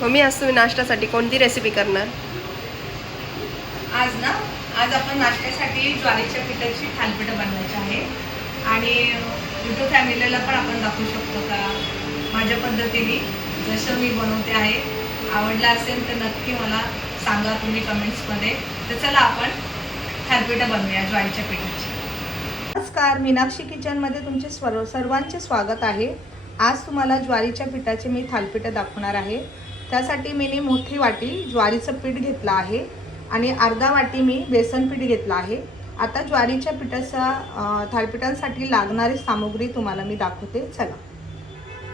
Mummy आज तुम्ही नाश्त्यासाठी कोणती रेसिपी करणार? आज आपण नाश्त्यासाठी ज्वारीच्या पिठाची थालीपीठं बनवायची आहे आणि युट्यूब फॅमिलीला पण आपण दाखवू शकतो का माझ्या पद्धतीने जसं मी बनवते आहे. आवडलं असेल तर नक्की मला सांगा तुम्ही कमेंट्समध्ये. तर चला आपण थालीपीठं बनवूया ज्वारीच्या पिठाची. नमस्कार, मीनाक्षी किचनमध्ये तुमचे सर्वांचे स्वागत आहे. आज तुम्हाला ज्वारीच्या पिठाचे मी थालीपीठं दाखवणार आहे. त्यासाठी मी मोठी वाटी ज्वारीचं पीठ घेतलं आहे आणि अर्धा वाटी मी बेसन पीठ घेतलं आहे. आता ज्वारीच्या पिठाचा थालीपीठांसाठी लागणारी सामुग्री तुम्हाला मी दाखवते. चला,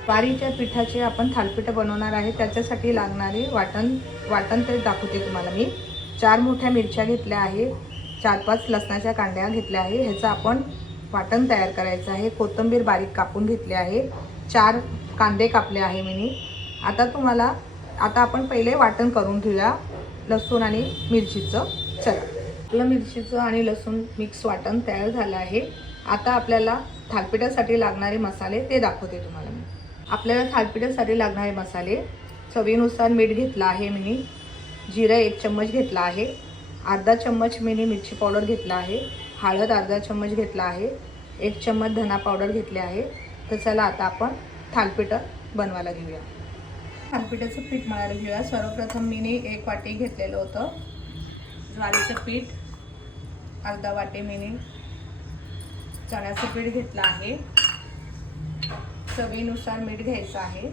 ज्वारीच्या पिठाचे आपण थालीपीठं बनवणार आहे. त्याच्यासाठी लागणारे वाटण ते दाखवते तुम्हाला मी. 4 मोठ्या मिरच्या घेतल्या आहे, 4-5 लसणाच्या कांड्या घेतल्या आहे. ह्याचं आपण वाटण तयार करायचं आहे. कोथिंबीर बारीक कापून घेतली आहे, 4 कांदे कापले आहे मी. आता आपण पहिले वाटण करून घेऊया लसूण आणि मिरचीचं. चला, आपलं मिरचीचं आणि लसूण मिक्स वाटण तयार झालं आहे. आता आपल्याला थालीपीठासाठी लागणारे मसाले ते दाखवते तुम्हाला मी. आपल्याला थालीपीठासाठी लागणारे मसाले: चवीनुसार मीठ घेतलं आहे मी, जिरं 1 चम्मच घेतला आहे, अर्धा चम्मच मी मिरची पावडर घेतला आहे, हळद अर्धा चम्मच घेतला आहे, 1 चम्मच धना पावडर घेतले आहे. तर चला आता आपण थालीपीठ बनवायला घेऊया. थालीपीठाचं पीठ मळायला घेऊया. सर्वप्रथम मी 1 वाटी घेतलेलं होतं ज्वारीचं पीठ, अर्धा वाटी मी चण्याचं पीठ घेतलं आहे. चवीनुसार मीठ घ्यायचं आहे.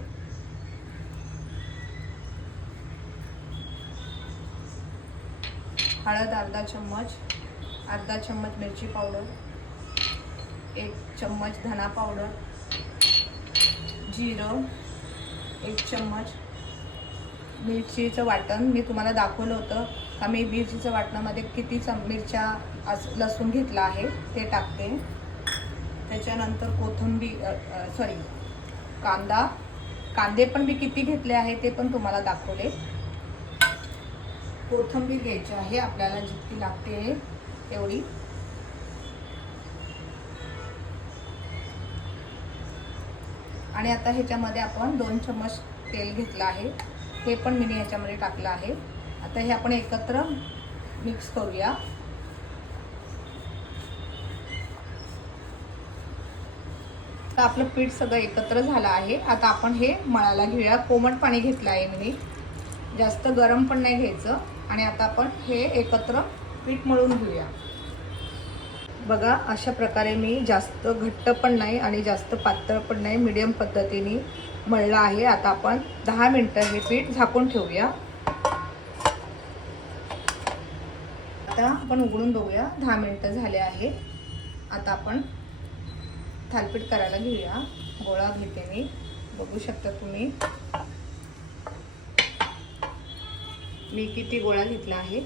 हळद अर्धा चम्मच मिरची पावडर, 1 चम्मच धना पावडर, जिरं 1 चम्मच, मिरचीचं वाटण मी तुम्हाला दाखवलं होतं का मी मिरचीचं वाटणामध्ये किती मिरच्या लसूण घेतला आहे ते टाकते. त्याच्यानंतर कांदे पण मी किती घेतले आहे ते पण तुम्हाला दाखवले. कोथिंबीर घ्यायची आहे आपल्याला जितकी लागते तेवढी. आणि आता ह्याच्यामध्ये आपण 2 चम्मच तेल घेतलं आहे, हे पण मी ह्याच्यामध्ये टाकलं आहे. आता हे आपण एकत्र मिक्स करूया. आता आपलं पीठ सगळं एकत्र झालं आहे. आता आपण हे मळायला घेऊया. कोमट पाणी घेतलं आहे मी, जास्त गरम पण नाही घ्यायचं. आणि आता आपण हे एकत्र पीठ मळून घेऊया. बघा, अशा प्रकारे मी जास्त घट्ट पण नाही आणि जास्त पातळ पण नाही, मीडियम पद्धतीने मळलं आहे. आता आपण 10 मिनटं हे पीठ झाकून ठेवूया. आता आपण उघडून बघूया. 10 मिनटं झाले आहे. आता आपण थालीपीठ करायला घेऊया. गोळा घेते मी, बघू शकता तुम्ही मी किती गोळा घेतला आहे.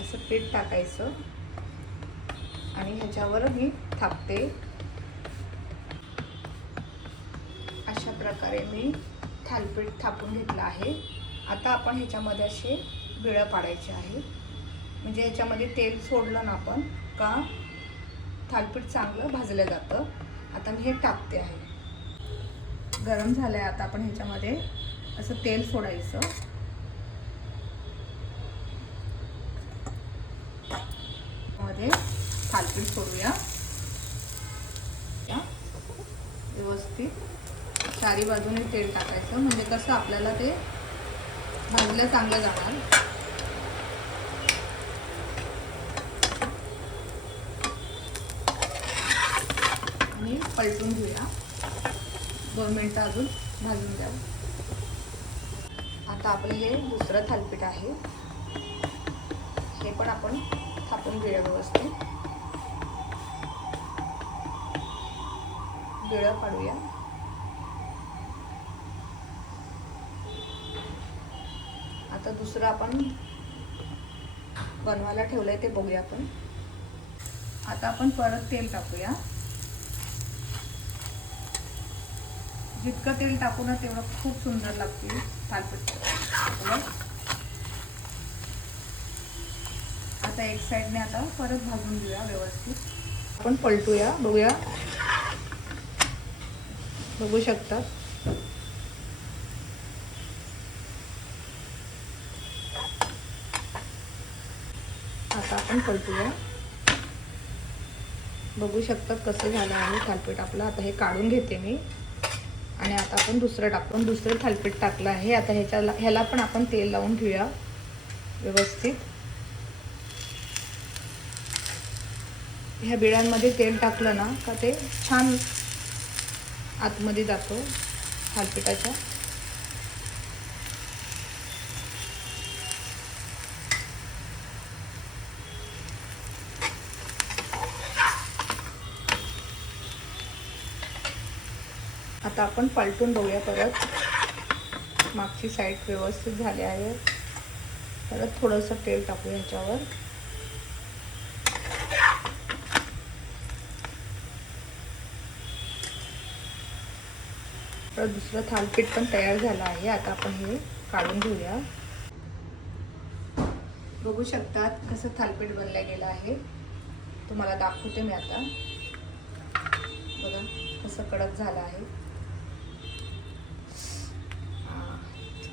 असं पीठ टाकायचं आणि ह्याच्यावर मी थापते. अशा प्रकारे मी थालीपीठ थापून घेतलं आहे. आता आपण ह्याच्यामध्ये असे बिळं पाडायचे आहे, म्हणजे ह्याच्यामध्ये तेल सोडलं ना आपण का थालीपीठ चांगलं भाजलं जातं. आता मी हे टाकते आहे. गरम झालं आहे. आता आपण ह्याच्यामध्ये असं तेल सोडायचं. मध्ये थालीपीठ सोडूया. व्यवस्थित चारी बाजूने तेल टाकायचं, म्हणजे कसं आपल्याला ते भाजलं चांगलं जाणार. आणि पलटून घेऊया. 2 मिनटं अजून भाजून द्या. आता आपलं हे दुसरं थालीपीठ आहे, हे पण आपण थापून घेऊया व्यवस्थित. बिळं पाडूया. आता दुसरं आपण बनवायला ठेवलंय ते बघूया आपण. आता आपण परत तेल टाकूया. जितकं तेल टाकू ना तेवढं खूप सुंदर लागते थालीपीठ. आता एक साईडने आता परत भाजून घेऊया व्यवस्थित. आपण पलटूया, बघूया. बघू शकता आता आपण पलटूया. बघू शकता कसं झालं आहे थालीपीठ आपलं. आता हे काढून घेते मी आणि आता आपण दुसरं टाकून दुसरं थालीपीठ टाकलं आहे. आता ह्याला पण आपण तेल लावून घेऊया व्यवस्थित. ह्या बिळांमध्ये तेल टाकलं ना का ते छान आतमध्ये जातो थालीपीठाच्या. आता आपण पलटून बघूया परत. मागची साईड व्यवस्थित झाली आहे. परत थोडंसं तेल टाकूया ह्याच्यावर. तर दुसरं थालीपीठ पण तयार झालं आहे. आता आपण हे काढून घेऊया. बघू शकतात कसं थालीपीठ बनलं गेलं आहे. तुम्हाला दाखवते मी आता. बघा कसं कडक झालं आहे.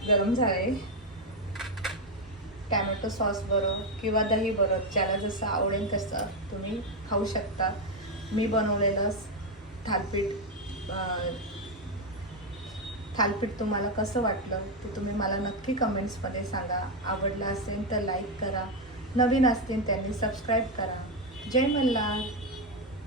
गरम झाले. टॅमॅटो सॉस बरोबर किंवा दही बरोबर ज्याला जसं आवडेल तसं तुम्ही खाऊ शकता. मी बनवलेलं थालीपीठ तुम्हाला कसं वाटलं ते तुम्ही मला नक्की कमेंट्समध्ये सांगा. आवडलं असेल तर लाईक करा. नवीन असतील त्यांनी सबस्क्राईब करा. जय मल्हार.